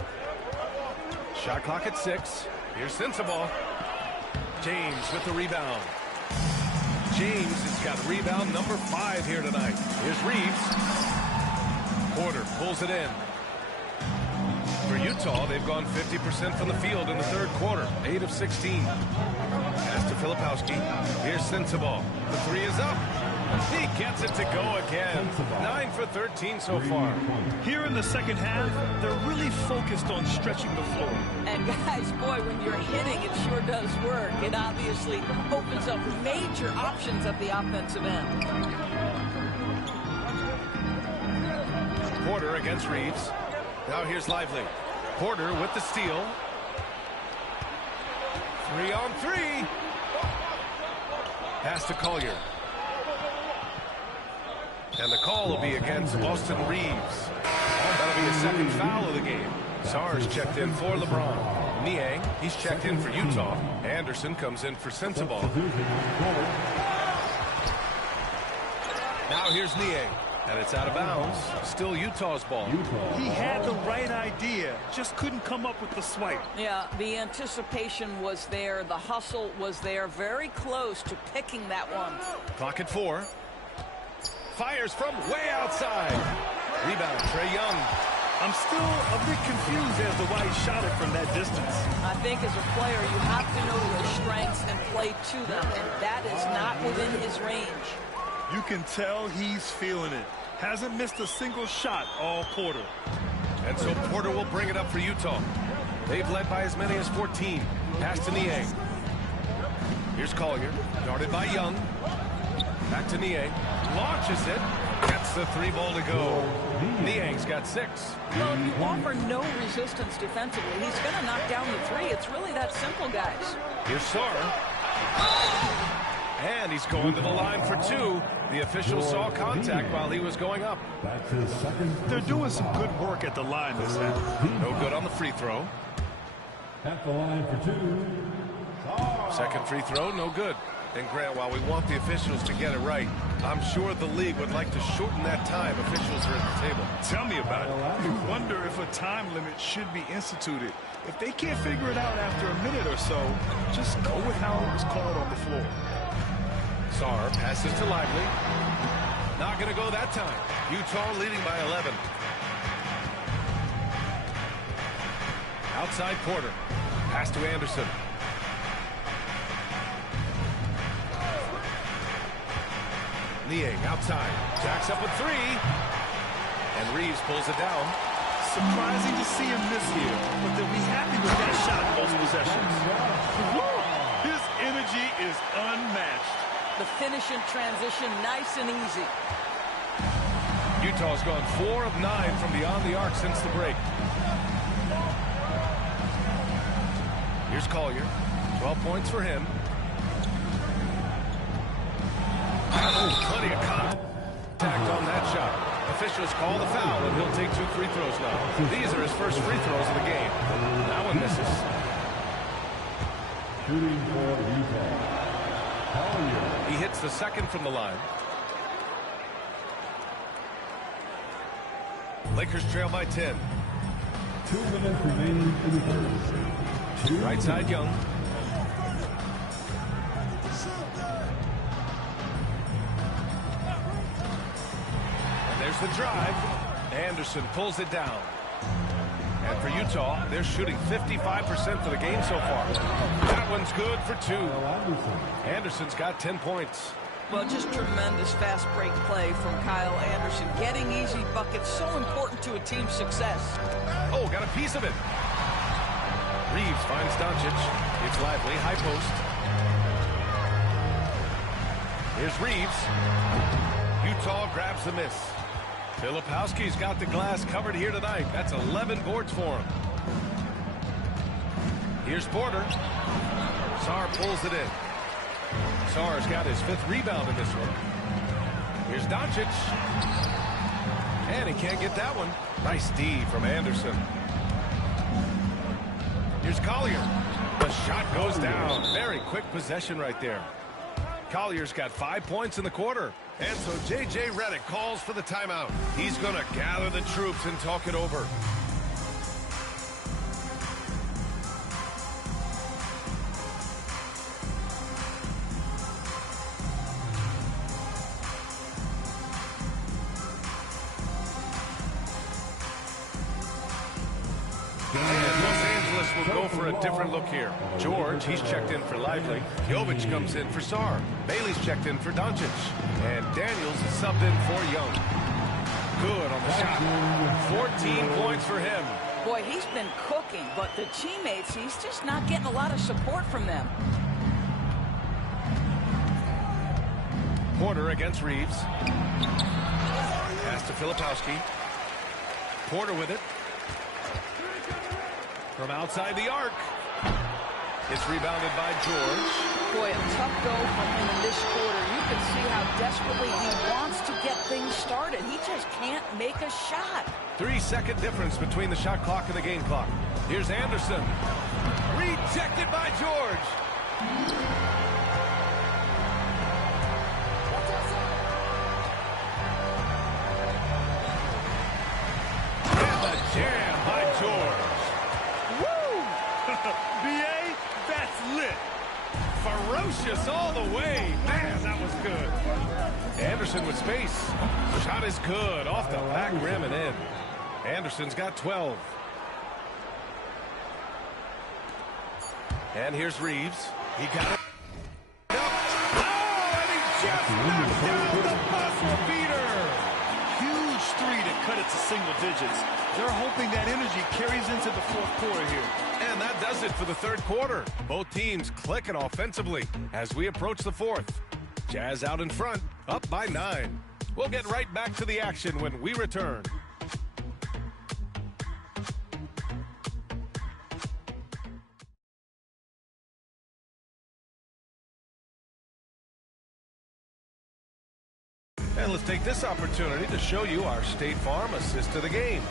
Shot clock at 6. Here's Sensabaugh. James with the rebound. James has got rebound number 5 here tonight. Here's Reeves. Porter pulls it in. For Utah, they've gone 50% from the field in the third quarter. 8 of 16. Pass to Filipowski. Here's Sensabaugh. The 3 is up. He gets it to go again. 9 for 13 so far. Here in the second half, they're really focused on stretching the floor. And guys, boy, when you're hitting, it sure does work. It obviously opens up major options at the offensive end. Porter against Reeves. Now here's Lively. Porter with the steal. 3 on 3. Pass to Collier. And the call will be against Austin Reeves. That'll be the second foul of the game. Sarge checked in for LeBron. Niang, he's checked in for Utah. Anderson comes in for Sensabaugh. Now here's Niang. And it's out of bounds. Still Utah's ball. He had the right idea, just couldn't come up with the swipe. Yeah, the anticipation was there. The hustle was there. Very close to picking that one. Clock at 4. Fires from way outside. Rebound, Trae Young. I'm still a bit confused as to why he shot it from that distance. I think as a player, you have to know your strengths and play to them, and that is not within his range. You can tell he's feeling it. Hasn't missed a single shot all quarter. And so Porter will bring it up for Utah. They've led by as many as 14. Pass to Niang. Here's Collier, guarded by Young. Back to Niang. Launches it. Gets the 3 ball to go. Niang's got 6. Well, if you offer no resistance defensively, he's going to knock down the 3. It's really that simple, guys. Here's Sarr. And he's going to the line for 2. The official saw contact while he was going up. They're doing some good work at the line this half. No good on the free throw. At the line for 2. Second free throw, no good. And Grant, while we want the officials to get it right, I'm sure the league would like to shorten that time officials are at the table. Tell me about it. You wonder if a time limit should be instituted. If they can't figure it out after a minute or so, just go with how it was called on the floor. Sarr passes to Lively. Not going to go that time. Utah leading by 11. Outside Porter. Pass to Anderson. Niang outside. Jacks up a 3. And Reeves pulls it down. Surprising to see him miss here, but they'll be happy with that shot most possessions. His energy is unmatched. The finish in transition, nice and easy. Utah's gone 4 of 9 from beyond the arc since the break. Here's Collier. 12 points for him. Oh, plenty of contact on that shot. Officials call the foul, and he'll take 2 free throws now. These are his first free throws of the game. That one misses. Shooting for Utah. He hits the second from the line. Lakers trail by 10. 2 minutes remaining in the third. Right side Young. And there's the drive. Anderson pulls it down. And for Utah, they're shooting 55% for the game so far. That one's good for 2. Anderson's got 10 points. Well, just tremendous fast break play from Kyle Anderson. Getting easy buckets, so important to a team's success. Oh, got a piece of it. Reeves finds Doncic. It's Lively, high post. Here's Reeves. Utah grabs the miss. Filipowski's got the glass covered here tonight. That's 11 boards for him. Here's Porter. Sarr pulls it in. Sarr's got his 5th rebound in this one. Here's Doncic. And he can't get that one. Nice D from Anderson. Here's Collier. The shot goes down. Very quick possession right there. Collier's got 5 points in the quarter. And so J.J. Redick calls for the timeout. He's going to gather the troops and talk it over. will go for a different look here. George, he's checked in for Lively. Jovic comes in for Sarr. Bailey's checked in for Doncic. And Daniels is subbed in for Young. Good on the shot. 14 points for him. Boy, he's been cooking, but the teammates, he's just not getting a lot of support from them. Porter against Reeves. Pass to Filipowski. Porter with it. From outside the arc. It's rebounded by George. Boy, a tough go from him in this quarter. You can see how desperately he wants to get things started. He just can't make a shot. 3-second difference between the shot clock and the game clock. Here's Anderson. Rejected by George. And the jam by George. Woo! B.A., that's lit. Ferocious all the way. Man, that was good. Anderson with space. Shot is good. Off the back rim and in. Anderson's got 12. And here's Reeves. He got it. Oh, and he just knocked down the buzzer beater. Huge three to cut it to single digits. They're hoping that energy carries into the fourth quarter here. And that does it for the third quarter. Both teams clicking offensively as we approach the fourth. Jazz out in front, up by 9. We'll get right back to the action when we return. And let's take this opportunity to show you our State Farm assist to the game.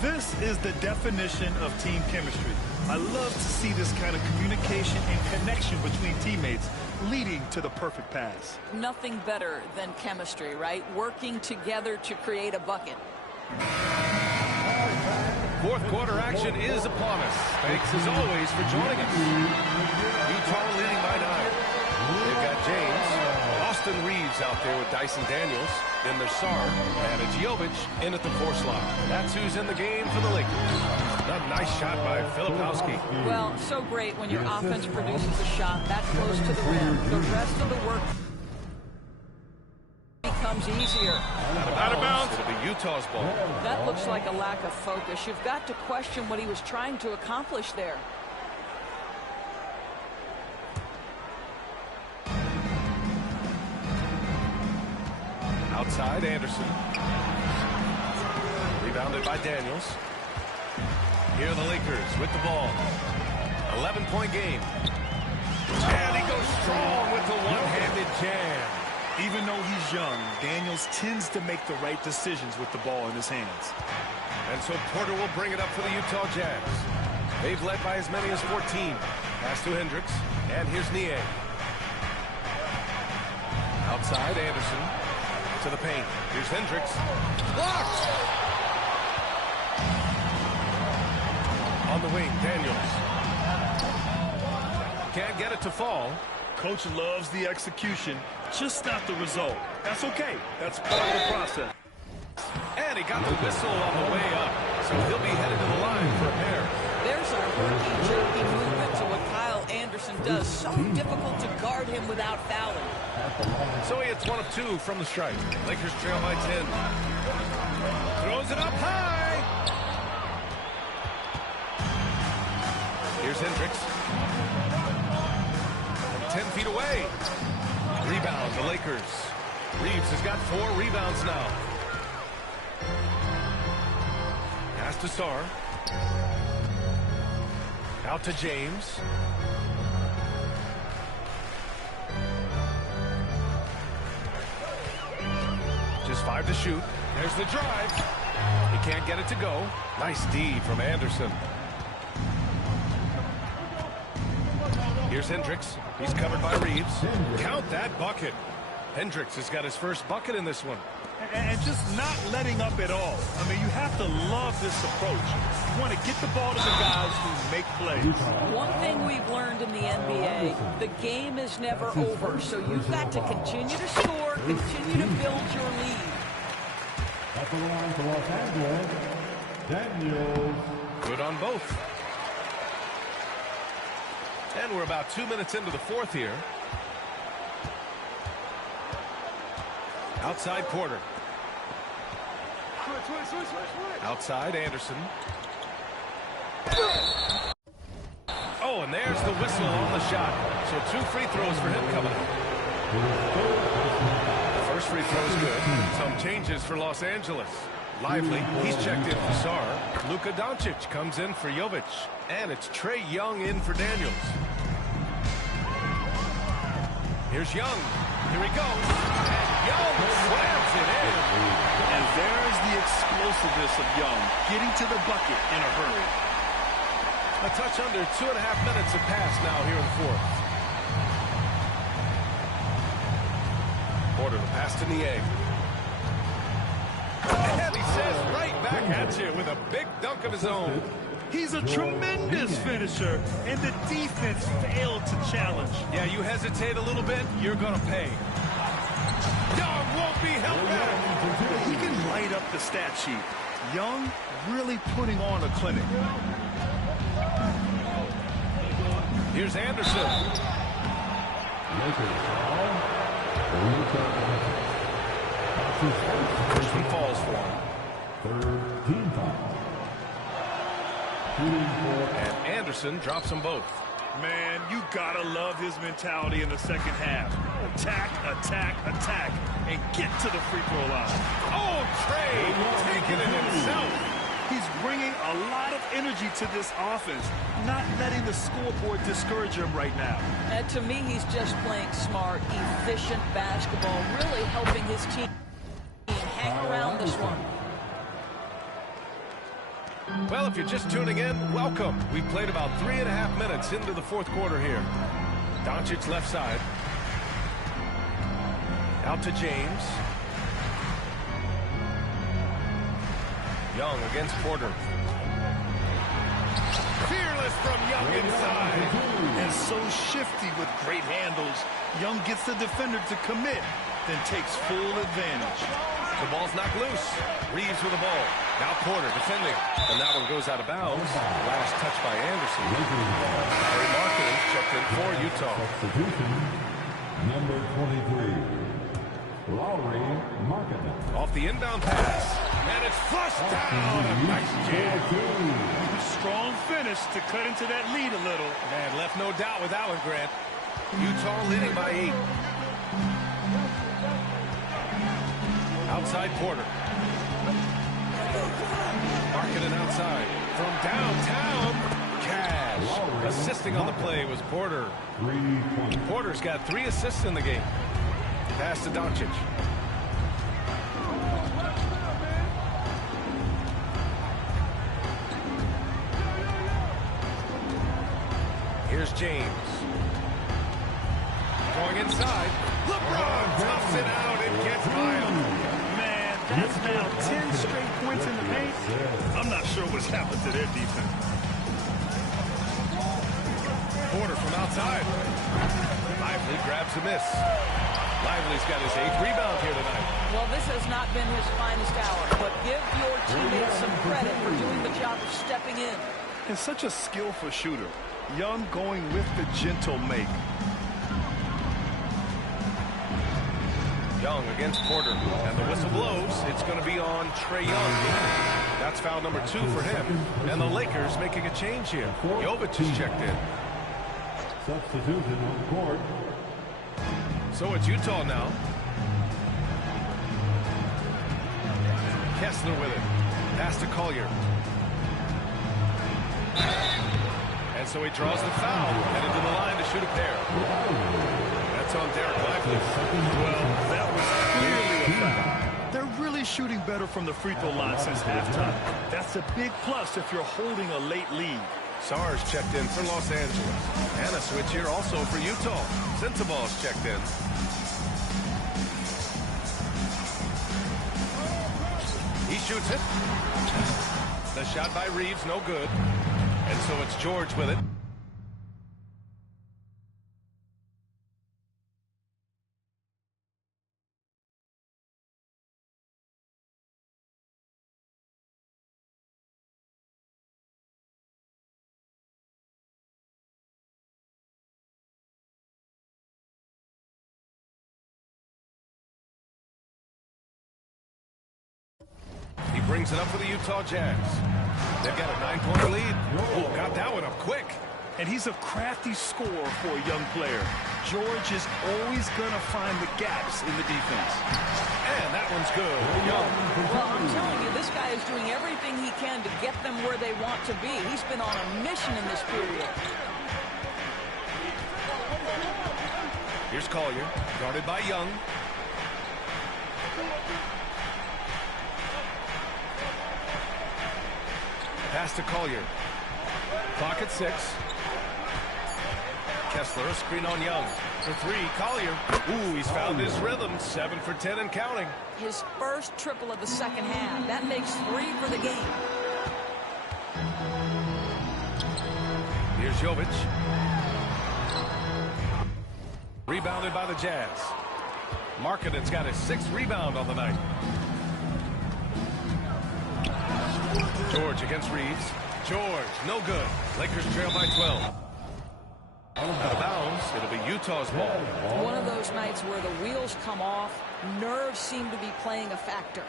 This is the definition of team chemistry. I love to see this kind of communication and connection between teammates leading to the perfect pass. Nothing better than chemistry, right? Working together to create a bucket. Fourth quarter action is upon us. Thanks as always for joining us. Utah leading by 9. They've got James. Austin Reeves out there with Dyson Daniels. Then there's Sarr. And it's Jovic in at the 4 slot. That's who's in the game for the Lakers. A nice shot by Filipowski. Well, so great when your offense produces a shot that close to the rim. The rest of the work becomes easier. Out of bounds. It'll be Utah's ball. That looks like a lack of focus. You've got to question what he was trying to accomplish there. Outside, Anderson. Rebounded by Daniels. Here are the Lakers with the ball. 11-point game. And he goes strong with the one-handed jam. Even though he's young, Daniels tends to make the right decisions with the ball in his hands. And so Porter will bring it up for the Utah Jazz. They've led by as many as 14. Pass to Hendricks. And here's Nie. Outside, Anderson. To the paint. Here's Hendricks. Blocked! On the wing, Daniels. Can't get it to fall. Coach loves the execution, just not the result. That's okay. That's part of the process. And he got the whistle on the way up, so he'll be headed to the line for a pair. There's our herky-jerky movement to what Kyle Anderson does. So difficult to guard him without fouling. So he hits 1 of 2 from the stripe. Lakers trail by 10. Throws it up high. Here's Hendricks. 10 feet away. Rebound, the Lakers. Reeves has got 4 rebounds now. Pass to Sarr. Out to James. Just 5 to shoot. There's the drive. He can't get it to go. Nice D from Anderson. Here's Hendricks. He's covered by Reeves. Count that bucket. Hendricks has got his first bucket in this one. And just not letting up at all. I mean, you have to love this approach. You want to get the ball to the guys who make plays. One thing we've learned in the NBA, the game is never over. So you've got to continue to score, continue to build your lead. At the line for Los Angeles, Daniels. Good on both. And we're about 2 minutes into the fourth here. Outside Porter. Outside Anderson. Oh, and there's the whistle on the shot. So 2 free throws for him coming up. The first free throw is good. Some changes for Los Angeles. Lively, he's checked in for Sarr. Luka Doncic comes in for Jovic. And it's Trae Young in for Daniels. Here's Young. Here he goes. And Young slams it in. And there's the explosiveness of Young, getting to the bucket in a hurry. A touch under 2.5 minutes have passed now here in the fourth. Porter, the pass to Niang. And he says right back at you with a big dunk of his own. He's a tremendous finisher, and the defense failed to challenge. Yeah, you hesitate a little bit, you're going to pay. Young won't be held back. He can light up the stat sheet. Young really putting on a clinic. Here's Anderson. First one falls for him. Third team foul. And Anderson drops them both. Man, you gotta love his mentality in the second half. Attack, attack, attack, and get to the free throw line. Oh, Trae taking it himself. He's bringing a lot of energy to this offense, not letting the scoreboard discourage him right now. And to me, he's just playing smart, efficient basketball, really helping his team hang around this one. Well, if you're just tuning in, welcome. We've played about 3.5 minutes into the fourth quarter here. Doncic left side. Out to James. Young against Porter. Fearless from Young inside. And so shifty with great handles. Young gets the defender to commit, then takes full advantage. The ball's knocked loose. Reeves with the ball. Now Porter defending. And that one goes out of bounds. Last touch by Anderson. Larry Markkinen checked in for Utah. Substitution, number 23, Lauri Markkinen. Off the inbound pass. And it's flushed down. A nice jam. Strong finish to cut into that lead a little. Man, left no doubt with that one, Grant. Utah leading by 8. Outside Porter. Markkinen outside. From downtown, Cash. Assisting on the play was Porter. Porter's got 3 assists in the game. Pass to Doncic. Here's James. Going inside. LeBron toughs it out and gets by him. That's now 10 straight points in the paint. I'm not sure what's happened to their defense. Porter from outside. Lively grabs a miss. Lively's got his 8th rebound here tonight. Well, this has not been his finest hour, but give your teammates some credit for doing the job of stepping in. And such a skillful shooter. Young going with the gentle make. Young against Porter, and the whistle blows. It's going to be on Trae Young. That's foul number 2 for him. And the Lakers making a change here. Jovic is checked in. Substitution on court. So it's Utah now. Kessler with it. Pass to Collier. And so he draws the foul, headed to the line to shoot a pair. That's on Derek Lively. Well, that was clearly a foul. They're really shooting better from the free throw line since halftime. That's a big plus if you're holding a late lead. Sarr's checked in for Los Angeles. And a switch here also for Utah. Sensabaugh's checked in. He shoots it. The shot by Reeves, no good. And so it's George with it. brings it up for the Utah Jazz. They've got a 9-point lead. Oh, got that one up quick. And he's a crafty scorer for a young player. George is always going to find the gaps in the defense. And that one's good. Young. Well, I'm telling you, this guy is doing everything he can to get them where they want to be. He's been on a mission in this period. Here's Collier, guarded by Young. Pass to Collier. Clock at 6. Kessler, a screen on Young. For 3, Collier. Ooh, he's found his rhythm. 7 for 10 and counting. His first triple of the second half. That makes 3 for the game. Here's Jovic. Rebounded by the Jazz. Markkanen's got his 6th rebound on the night. George against Reeves. George, no good. Lakers trail by 12. Out of bounds. It'll be Utah's ball. One of those nights where the wheels come off, nerves seem to be playing a factor.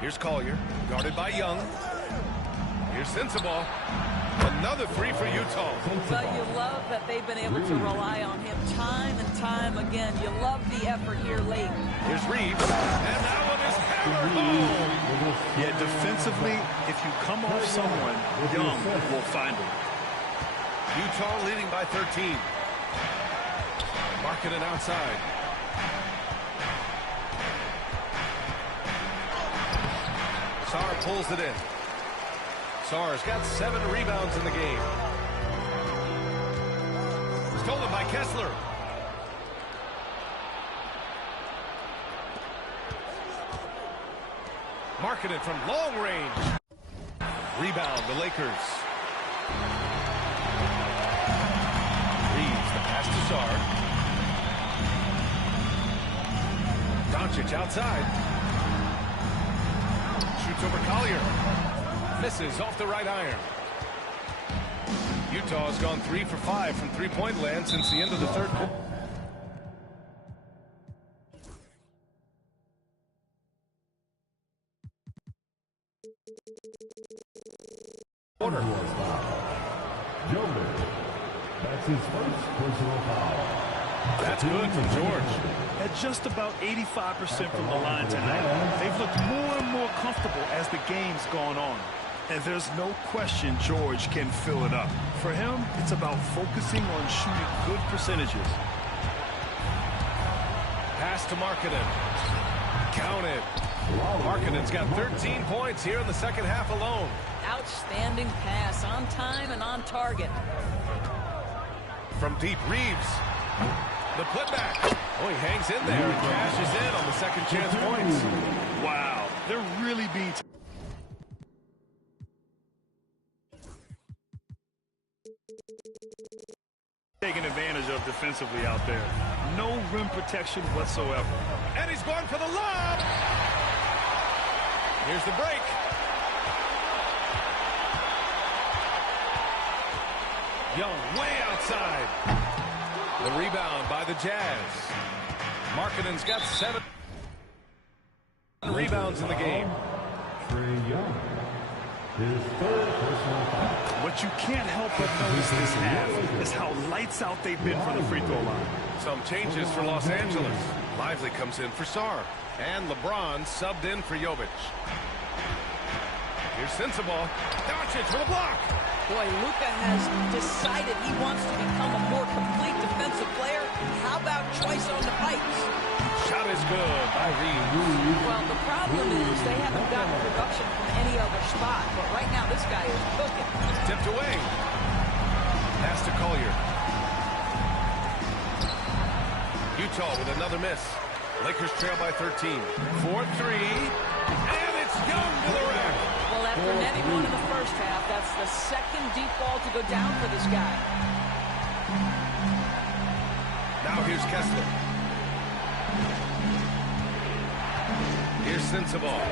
Here's Collier, guarded by Young. Here's Sensabaugh. Another 3 for Utah. But you love that they've been able to rely on him time and time again. You love the effort here late. Here's Reeves. And that one is hammered home. Yeah, defensively, if you come off someone, Young will find him. Utah leading by 13. Markkanen outside. Sarr pulls it in. Sarr's got 7 rebounds in the game. Stolen by Kessler. Markkanen from long range. Rebound, the Lakers. Reeves, the pass to Sarr. Doncic outside. Shoots over Collier. Misses off the right iron. Utah has gone 3 for 5 from three-point land since the end of the third quarter. That's his first personal foul. That's good from George. At just about 85% from the line tonight, they've looked more and more comfortable as the game's gone on. And there's no question George can fill it up. For him, it's about focusing on shooting good percentages. Pass to Markkanen. Counted. Markkanen's got 13 points here in the second half alone. Outstanding pass, on time and on target. From deep, Reeves. The putback. Oh, he hangs in there and cashes in on the second chance points. Wow, they're really being taken advantage of defensively out there. No rim protection whatsoever. And he's going for the lob. Here's the break. Young way outside. The rebound by the Jazz. Markkanen's got 7 rebounds in the game. Trae Young. His third personal foul. What you can't help but notice this half is how lights out they've been from the free throw line. Some changes for Los Angeles. Lively comes in for Sarr. And LeBron subbed in for Jovic. Here's Sensabaugh. Doncic with a block. Boy, Luka has decided he wants to become a more complete defensive player. How about choice on the pipes? Shot is good by Reeves. Well, the problem is they haven't gotten production from any other spot. But right now, this guy is cooking. Tipped away. Pass to Collier. Utah with another miss. Lakers trail by 13. 4-3. And it's Young to the rack. Well, after netting one in the first half, that's the second deep ball to go down for this guy. Now here's Kessler. Here's Sensabaugh.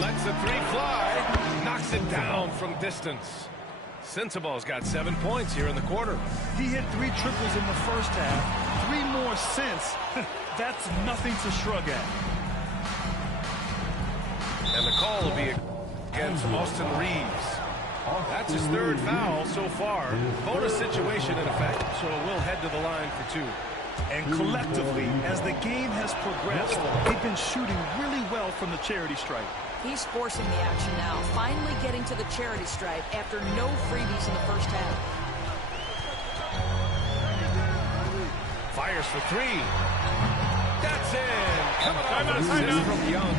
Lets the 3 fly. Knocks it down from distance. Sensabaugh's got 7 points here in the quarter. He hit 3 triples in the first half, 3 more cents. That's nothing to shrug at. And the call will be against Austin Reeves. That's his 3rd foul so far. Bonus situation in effect, so we'll head to the line for 2. And collectively, as the game has progressed, they've been shooting really well from the charity stripe. He's forcing the action now, finally getting to the charity stripe after no freebies in the first half. Fires for 3. That's in. Coming off an assist from Young.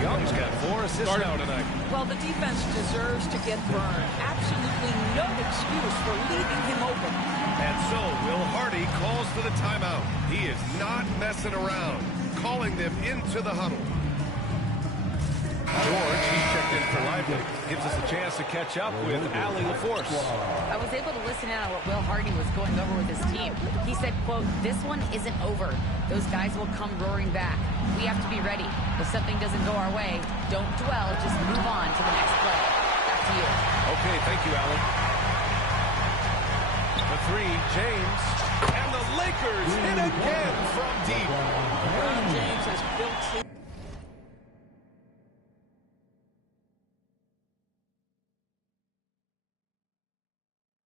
Young's got 4 assists now tonight. Well, the defense deserves to get burned. Absolutely no excuse for leaving him open. And so Will Hardy calls for the timeout. He is not messing around, calling them into the huddle. George, he's checked in for Lively, gives us a chance to catch up with Allie LaForce. I was able to listen in on what Will Hardy was going over with his team. He said, quote, "This one isn't over. Those guys will come roaring back. We have to be ready. If something doesn't go our way, don't dwell, just move on to the next play." Back to you. Okay, thank you, Allie. The 3, James, and the Lakers hit again from deep. LeBron James has built his